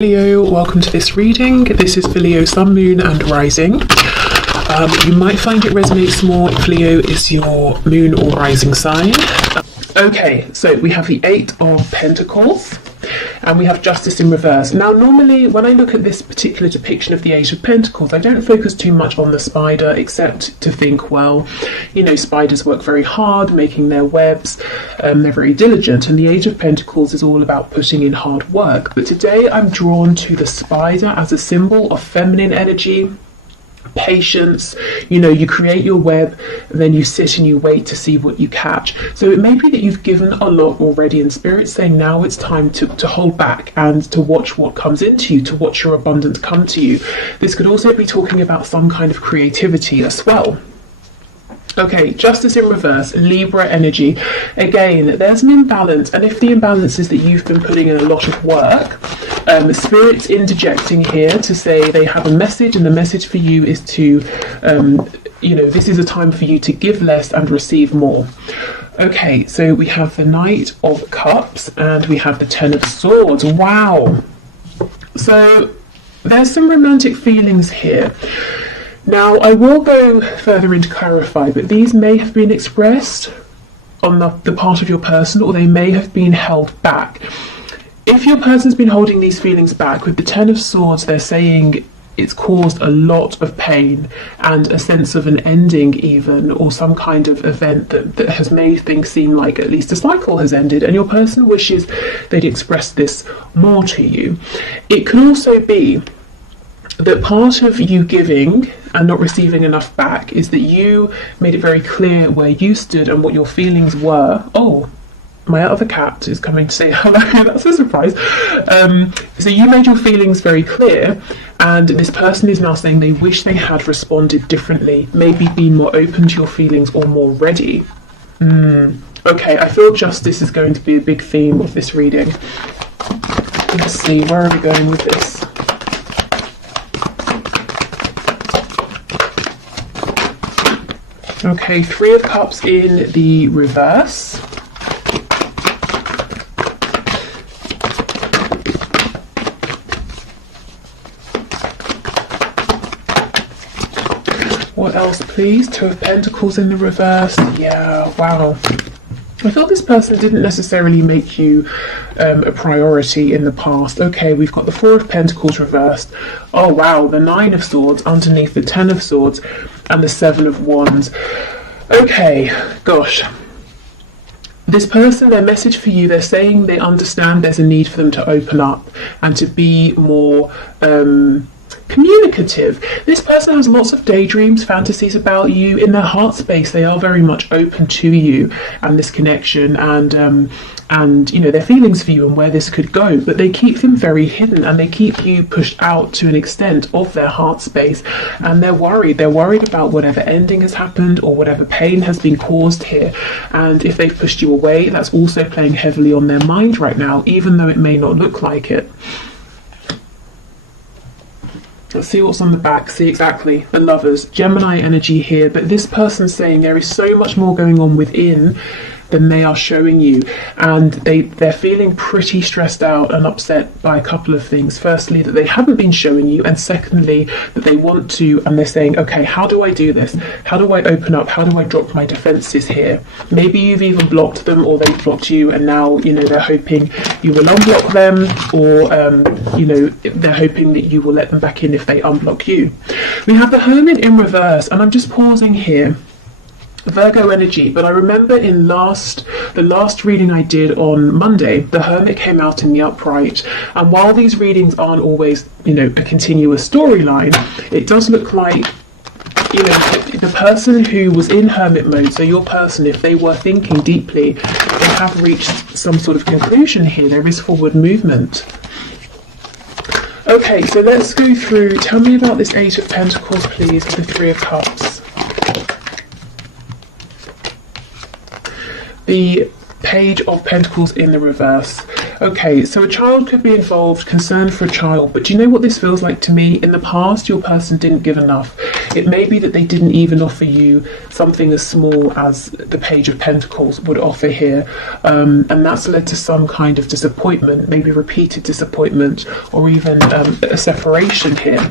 Leo, welcome to this reading. This is for Leo, Sun, Moon and Rising. You might find it resonates more if Leo is your Moon or Rising sign. Okay, so we have the Eight of Pentacles and we have Justice in reverse. Now normally when I look at this particular depiction of the Eight of Pentacles, I don't focus too much on the spider except to think, well, you know, spiders work very hard making their webs, they're very diligent, and the Eight of Pentacles is all about putting in hard work. But today I'm drawn to the spider as a symbol of feminine energy, patience. You know, you create your web and then you sit and you wait to see what you catch. So it may be that you've given a lot already and Spirit's saying now it's time to hold back and to watch what comes into you, to watch your abundance come to you. This could also be talking about some kind of creativity as well. Okay, Justice in reverse, Libra energy. Again, there's an imbalance, and if the imbalance is that you've been putting in a lot of work, Spirit's interjecting here to say they have a message, and the message for you is to, you know, this is a time for you to give less and receive more. Okay, so we have the Knight of Cups and we have the Ten of Swords. Wow. So there's some romantic feelings here. Now, I will go further in to clarify, but these may have been expressed on the part of your person, or they may have been held back. If your person's been holding these feelings back, with the Ten of Swords, they're saying it's caused a lot of pain and a sense of an ending even, or some kind of event that has made things seem like at least a cycle has ended, and your person wishes they'd express this more to you. It can also be that part of you giving and not receiving enough back is that you made it very clear where you stood and what your feelings were. Oh, my other cat is coming to say hello. That's a surprise. So you made your feelings very clear, and this person is now saying they wish they had responded differently, maybe been more open to your feelings or more ready. Okay, I feel justice is going to be a big theme of this reading. Let's see, where are we going with this? Okay, Three of Cups in the reverse. What else, please? Two of Pentacles in the reverse. Yeah, wow. I feel this person didn't necessarily make you a priority in the past. Okay, we've got the Four of Pentacles reversed. Oh wow, the Nine of Swords underneath the Ten of Swords and the Seven of Wands. Okay, gosh. This person, their message for you, they're saying they understand there's a need for them to open up and to be more communicative. This person has lots of daydreams, fantasies about you. In their heart space, they are very much open to you and this connection and you know, their feelings for you and where this could go, but they keep them very hidden and they keep you pushed out to an extent of their heart space, and they're worried about whatever ending has happened or whatever pain has been caused here. And if they've pushed you away, that's also playing heavily on their mind right now, even though it may not look like it. Let's see what's on the back. See, exactly, the Lovers, Gemini energy here, but this person's saying there is so much more going on within than they are showing you, and they're feeling pretty stressed out and upset by a couple of things. Firstly, that they haven't been showing you, and secondly, that they want to, and they're saying, okay, how do I do this? How do I open up? How do I drop my defenses here? Maybe you've even blocked them, or they've blocked you, and now, you know, they're hoping you will unblock them, or you know, they're hoping that you will let them back in if they unblock you. We have the Hermit in reverse, and I'm just pausing here. Virgo energy, but I remember in the last reading I did on Monday, the Hermit came out in the upright, and while these readings aren't always, you know, a continuous storyline, it does look like, you know, the person who was in Hermit mode, so your person, if they were thinking deeply, they have reached some sort of conclusion here. There is forward movement. Okay, so let's go through. Tell me about this Eight of Pentacles, please, with the Three of Cups. The Page of Pentacles in the reverse. Okay, so a child could be involved, concern for a child, but do you know what this feels like to me? In the past, your person didn't give enough. It may be that they didn't even offer you something as small as the Page of Pentacles would offer here, and that's led to some kind of disappointment, maybe repeated disappointment, or even a separation here.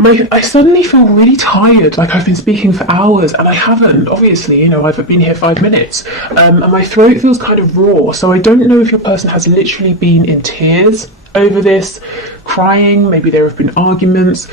I suddenly feel really tired, like I've been speaking for hours, and I haven't, obviously, you know, I've been here 5 minutes, and my throat feels kind of raw, so I don't know if your person has literally been in tears over this, crying, maybe there have been arguments,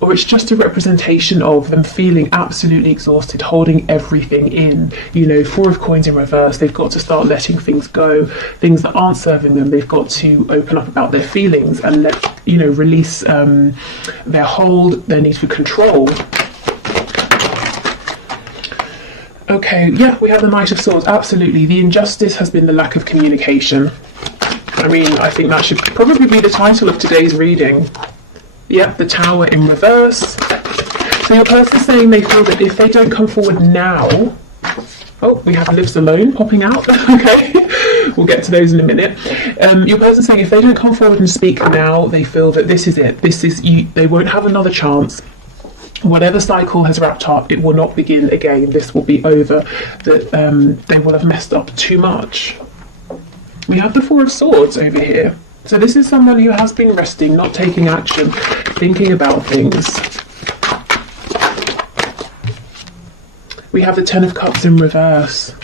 or it's just a representation of them feeling absolutely exhausted, holding everything in. You know, 4 of Coins in reverse, they've got to start letting things go, things that aren't serving them. They've got to open up about their feelings and let, you know, release their hold, their need for control. Okay, yeah, we have the Knight of Swords, absolutely. The injustice has been the lack of communication. I mean, I think that should probably be the title of today's reading. Yep, the Tower in reverse. So your person's saying they feel that if they don't come forward now... Oh, we have Lives Alone popping out. Okay, we'll get to those in a minute. Your person's saying if they don't come forward and speak now, they feel that this is it. This is you. They won't have another chance. Whatever cycle has wrapped up, it will not begin again. This will be over. That they will have messed up too much. We have the 4 of Swords over here. So this is someone who has been resting, not taking action, thinking about things. We have the 10 of Cups in reverse.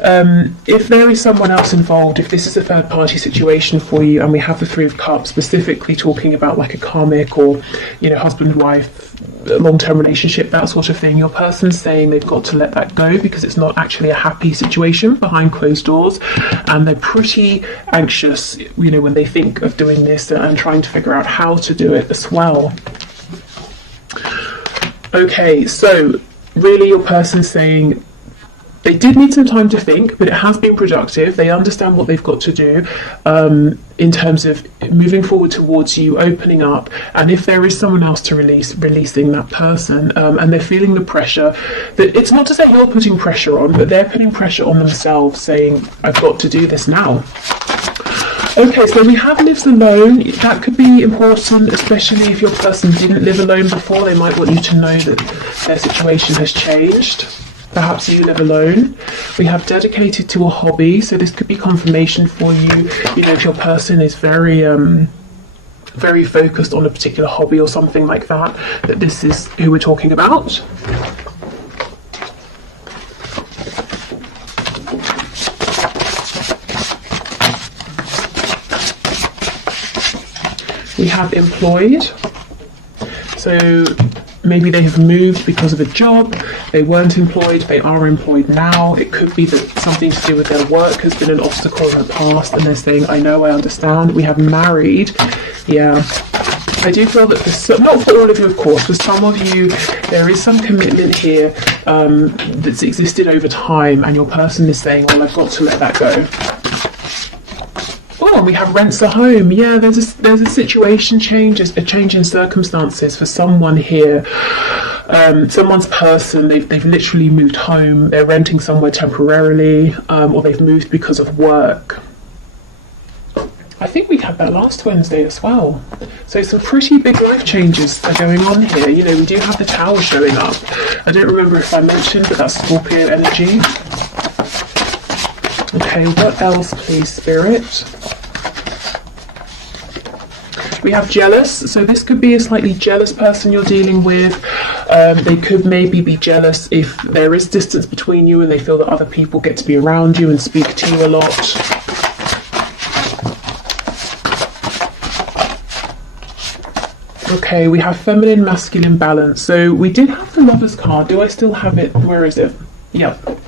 If there is someone else involved, if this is a third party situation for you, and we have the 3 of Cups specifically talking about like a karmic or, you know, husband, wife, long-term relationship, that sort of thing, your person's saying they've got to let that go because it's not actually a happy situation behind closed doors, and they're pretty anxious, you know, when they think of doing this and trying to figure out how to do it as well. Okay, so really your person's saying they did need some time to think, but it has been productive. They understand what they've got to do in terms of moving forward towards you, opening up, and if there is someone else to releasing that person, and they're feeling the pressure. That it's not to say you're putting pressure on, but they're putting pressure on themselves, saying, I've got to do this now. Okay, so we have Lives Alone. That could be important, especially if your person didn't live alone before. They might want you to know that their situation has changed. Perhaps you live alone. We have Dedicated to a hobby, so this could be confirmation for you. You know, if your person is very very focused on a particular hobby or something like that, that this is who we're talking about. We have Employed. So maybe they have moved because of a job, they weren't employed, they are employed now. It could be that something to do with their work has been an obstacle in the past and they're saying, I know, I understand. We have Married. Yeah, I do feel that for not for all of you, of course, for some of you, there is some commitment here that's existed over time, and your person is saying, well, I've got to let that go. Oh, and we have Rents a Home. Yeah, there's a situation change, a change in circumstances for someone here. Someone's person, they've literally moved home, they're renting somewhere temporarily, or they've moved because of work. I think we had that last Wednesday as well. So some pretty big life changes are going on here. You know, we do have the Tower showing up. I don't remember if I mentioned, but that's Scorpio energy. Okay, what else, please, Spirit? We have Jealous. So this could be a slightly jealous person you're dealing with. They could maybe be jealous if there is distance between you and they feel that other people get to be around you and speak to you a lot. Okay, we have Feminine, Masculine balance. So we did have the Lovers card. Do I still have it? Where is it? Yep.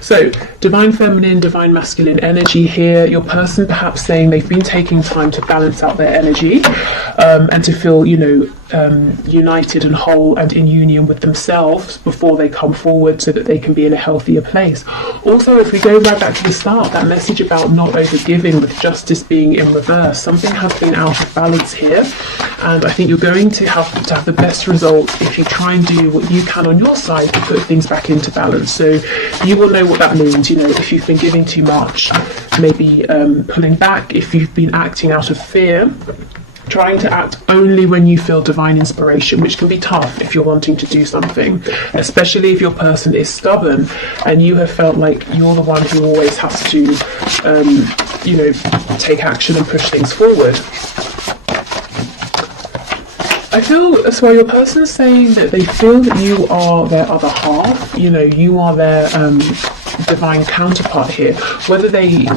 So, Divine Feminine, Divine Masculine energy here. Your person perhaps saying they've been taking time to balance out their energy and to feel, you know, united and whole and in union with themselves before they come forward so that they can be in a healthier place. Also, if we go right back to the start, that message about not overgiving with justice being in reverse, something has been out of balance here. And I think you're going to have the best results if you try and do what you can on your side to put things back into balance. So you will know what that means. You know, if you've been giving too much, maybe pulling back. If you've been acting out of fear, trying to act only when you feel divine inspiration, which can be tough if you're wanting to do something, especially if your person is stubborn and you have felt like you're the one who always has to, you know, take action and push things forward. I feel as well your person is saying that they feel that you are their other half, you know, you are their divine counterpart here, whether they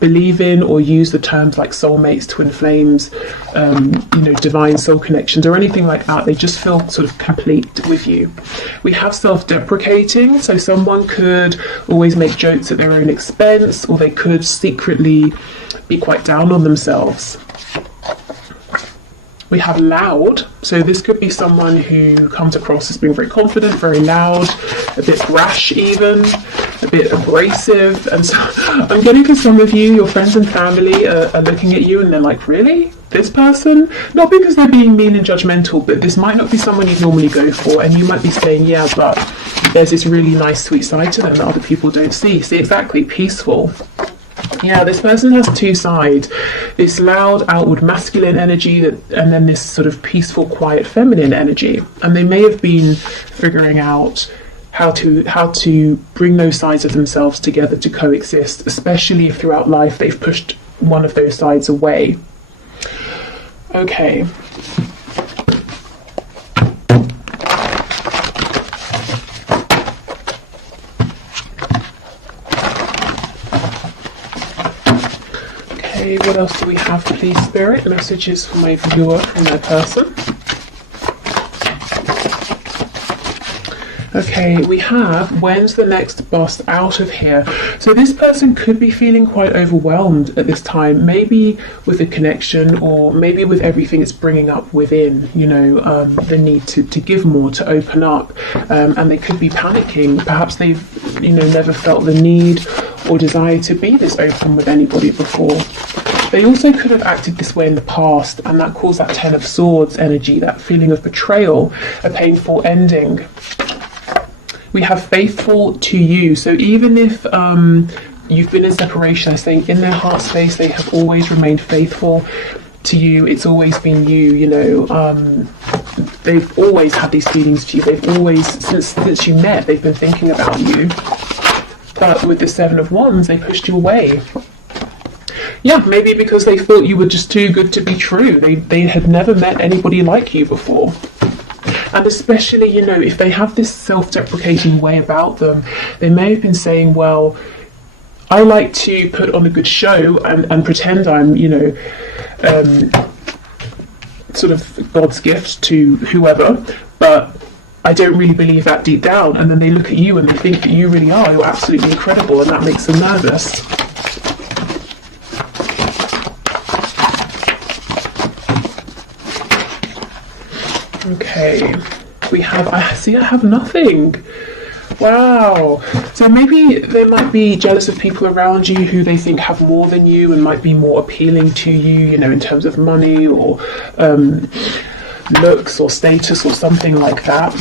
believe in or use the terms like soulmates, twin flames, you know, divine soul connections or anything like that. They just feel sort of complete with you. We have self-deprecating, so someone could always make jokes at their own expense, or they could secretly be quite down on themselves. We have loud, so this could be someone who comes across as being very confident, very loud, a bit brash even, a bit abrasive. And so I'm getting for some of you, your friends and family are looking at you and they're like, really? This person? Not because they're being mean and judgmental, but this might not be someone you'd normally go for, and you might be saying, yeah, but there's this really nice sweet side to them that other people don't see. See, exactly, peaceful. Yeah, this person has two sides, this loud outward masculine energy and then this sort of peaceful quiet feminine energy, and they may have been figuring out how to bring those sides of themselves together to coexist, especially if throughout life they've pushed one of those sides away. Okay. What else do we have, please, Spirit? Messages for my viewer from their person. Okay, we have, when's the next bus out of here? So this person could be feeling quite overwhelmed at this time, maybe with the connection or maybe with everything it's bringing up within, you know, the need to give more, to open up, and they could be panicking. Perhaps they've, you know, never felt the need or desire to be this open with anybody before. They also could have acted this way in the past, and that caused that Ten of Swords energy, that feeling of betrayal, a painful ending. We have faithful to you. So even if you've been in separation, I think in their heart space they have always remained faithful to you. It's always been you, you know. They've always had these feelings for you. They've always, since you met, they've been thinking about you. But with the Seven of Wands, they pushed you away. Yeah, maybe because they thought you were just too good to be true. They had never met anybody like you before. And especially, you know, if they have this self-deprecating way about them, they may have been saying, well, I like to put on a good show and pretend I'm, you know, sort of God's gift to whoever, but I don't really believe that deep down. And then they look at you and they think that you really are. You're absolutely incredible, and that makes them nervous. Okay, we have, I have nothing. Wow. So maybe they might be jealous of people around you who they think have more than you and might be more appealing to you, you know, in terms of money or looks or status or something like that.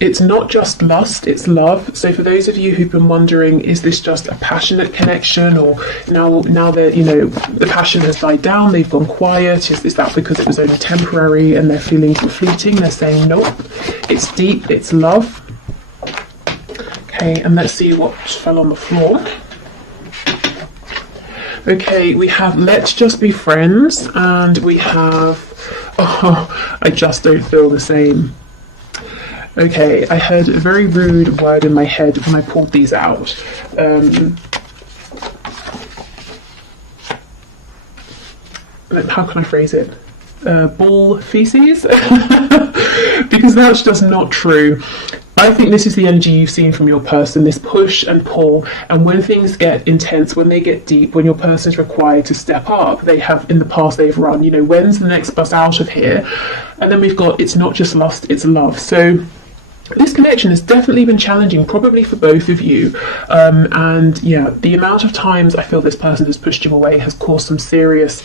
It's not just lust, it's love. So for those of you who've been wondering, is this just a passionate connection, or now that, you know, the passion has died down, they've gone quiet, is that because it was only temporary and their feelings were fleeting? They're saying nope, it's deep, it's love. Okay, and let's see what fell on the floor. Okay, we have let's just be friends, and we have, oh, I just don't feel the same. Okay, I heard a very rude word in my head when I pulled these out. How can I phrase it? Bull feces? Because that's just not true. I think this is the energy you've seen from your person, this push and pull, and when things get intense, when they get deep, when your person is required to step up, they have, in the past, they've run, you know, when's the next bus out of here? And then we've got, it's not just lust, it's love. So this connection has definitely been challenging, probably for both of you. And yeah, the amount of times I feel this person has pushed you away has caused some serious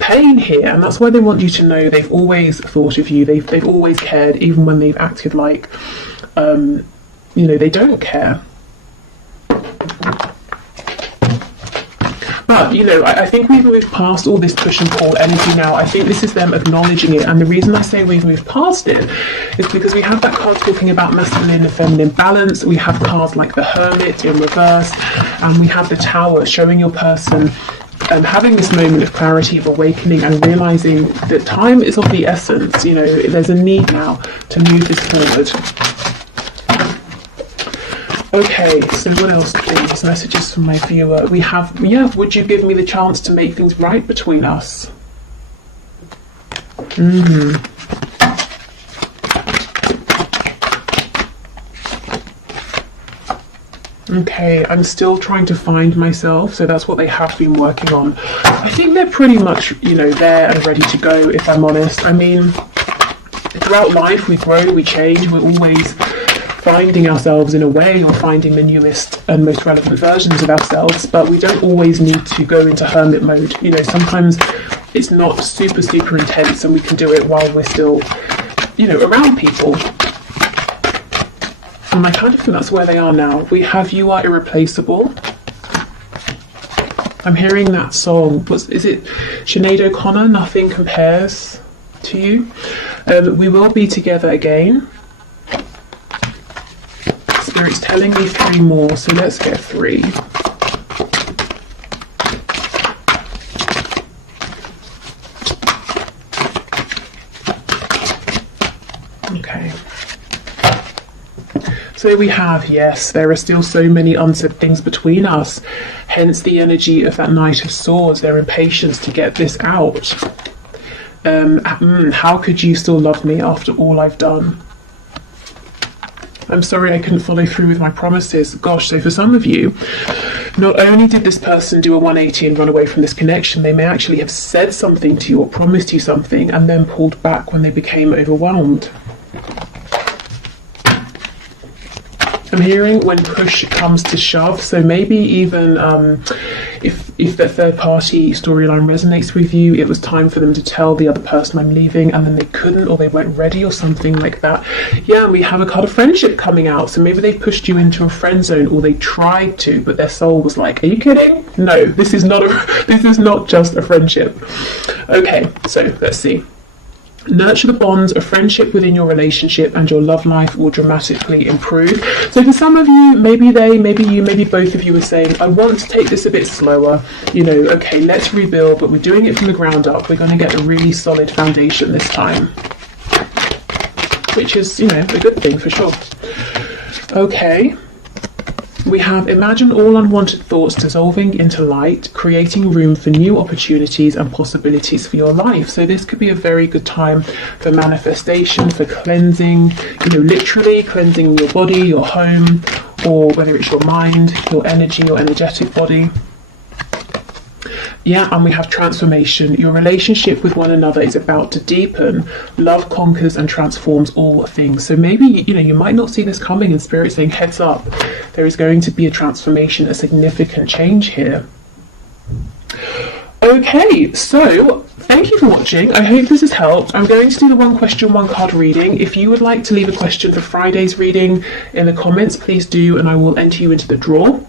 pain here, and that's why they want you to know they've always thought of you. They've always cared, even when they've acted like, you know, they don't care. But, you know, I think we've moved past all this push and pull energy now. I think this is them acknowledging it. And the reason I say we've moved past it is because we have that card talking about masculine and feminine balance. We have cards like the Hermit in reverse. And we have the Tower showing your person having this moment of clarity, of awakening, and realizing that time is of the essence. You know, there's a need now to move this forward. Okay, so what else, please? Messages from my viewer. We have, yeah, would you give me the chance to make things right between us? Okay, I'm still trying to find myself, so that's what they have been working on. I think they're pretty much, you know, there and ready to go, if I'm honest. I mean, throughout life we grow, we change, we're always finding ourselves in a way, or finding the newest and most relevant versions of ourselves, but we don't always need to go into hermit mode. You know, sometimes it's not super intense and we can do it while we're still, you know, around people. And I kind of think that's where they are now. We have You Are Irreplaceable. I'm hearing that song. Is it Sinead O'Connor? Nothing Compares to You. We will be together again. Spirit's telling me 3 more, so let's get 3. Okay. So we have, yes, there are still so many unsaid things between us, hence the energy of that Knight of Swords, their impatience to get this out. How could you still love me after all I've done? I'm sorry I couldn't follow through with my promises. Gosh, so for some of you, not only did this person do a 180 and run away from this connection, they may actually have said something to you or promised you something and then pulled back when they became overwhelmed. I'm hearing when push comes to shove, so maybe even if the third party storyline resonates with you, it was time for them to tell the other person I'm leaving and then they couldn't, or they weren't ready, or something like that. Yeah, and we have a card of friendship coming out, so maybe they pushed you into a friend zone, or they tried to, but their soul was like, are you kidding? No, this is not just a friendship. Okay, so let's see. Nurture the bonds of friendship within your relationship and your love life will dramatically improve. So for some of you, maybe they, maybe you, maybe both of you are saying, I want to take this a bit slower. You know, okay, let's rebuild, but we're doing it from the ground up. We're going to get a really solid foundation this time. Which is, you know, a good thing for sure. Okay. We have imagine all unwanted thoughts dissolving into light, creating room for new opportunities and possibilities for your life. So this could be a very good time for manifestation, for cleansing, you know, literally cleansing your body, your home, or whether it's your mind, your energy, your energetic body. Yeah, and we have transformation. Your relationship with one another is about to deepen. Love conquers and transforms all things. So maybe, you know, you might not see this coming, and Spirit saying, heads up, there is going to be a transformation, a significant change here. Okay, so thank you for watching. I hope this has helped. I'm going to do the 1 question, 1 card reading. If you would like to leave a question for Friday's reading in the comments, please do, and I will enter you into the draw.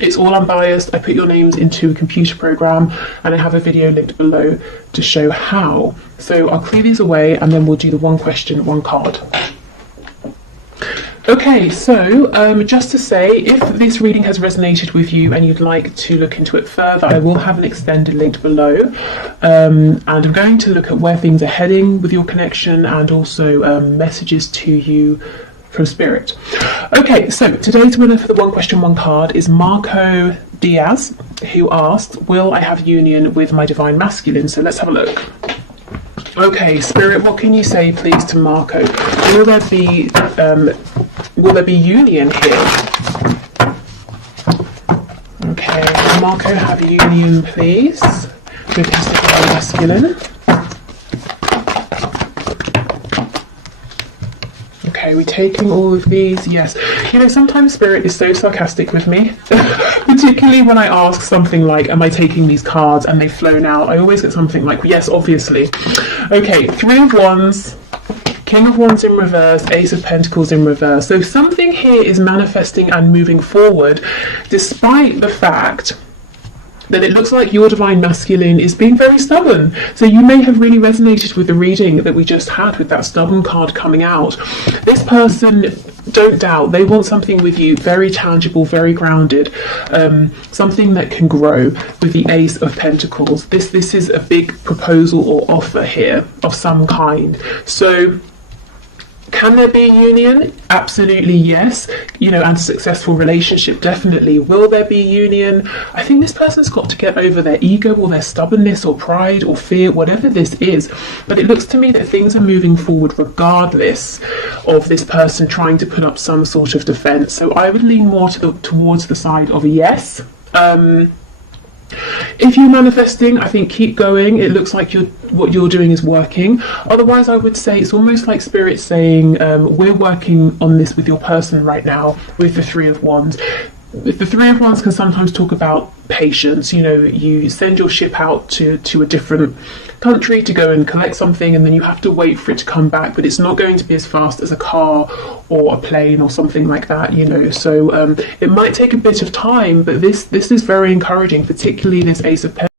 It's all unbiased. I put your names into a computer program and I have a video linked below to show how. So I'll clear these away and then we'll do the 1 question, 1 card. Okay, so just to say, if this reading has resonated with you and you'd like to look into it further, I will have an extended link below. And I'm going to look at where things are heading with your connection and also messages to you from Spirit. Okay, so today's winner for the 1 question, 1 card is Marco Diaz, who asked, will I have union with my divine masculine? So let's have a look. Okay, Spirit, what can you say please to Marco? Will there be union here? Okay, Marco, have union please with his divine masculine. Okay, Okay, we're taking all of these. Yes. You know, sometimes Spirit is so sarcastic with me, particularly when I ask something like, am I taking these cards? And they've flown out. I always get something like, yes, obviously. Okay, Three of Wands, King of Wands in reverse, Ace of Pentacles in reverse. So something here is manifesting and moving forward, despite the fact that it looks like your divine masculine is being very stubborn. So you may have really resonated with the reading that we just had with that stubborn card coming out. This person, don't doubt, they want something with you very tangible, very grounded, something that can grow with the Ace of Pentacles. This is a big proposal or offer here of some kind. So can there be a union? Absolutely, yes. You know, and a successful relationship, definitely. Will there be union? I think this person's got to get over their ego or their stubbornness or pride or fear, whatever this is. But it looks to me that things are moving forward regardless of this person trying to put up some sort of defense. So I would lean more towards the side of a yes. If you're manifesting, I think keep going. It looks like what you're doing is working. Otherwise, I would say it's almost like Spirit saying, we're working on this with your person right now with the Three of Wands. The Three of Wands can sometimes talk about patience. You know, you send your ship out to a different country to go and collect something, and then you have to wait for it to come back, but it's not going to be as fast as a car or a plane or something like that, you know. So it might take a bit of time, but this is very encouraging, particularly this Ace of Pentacles.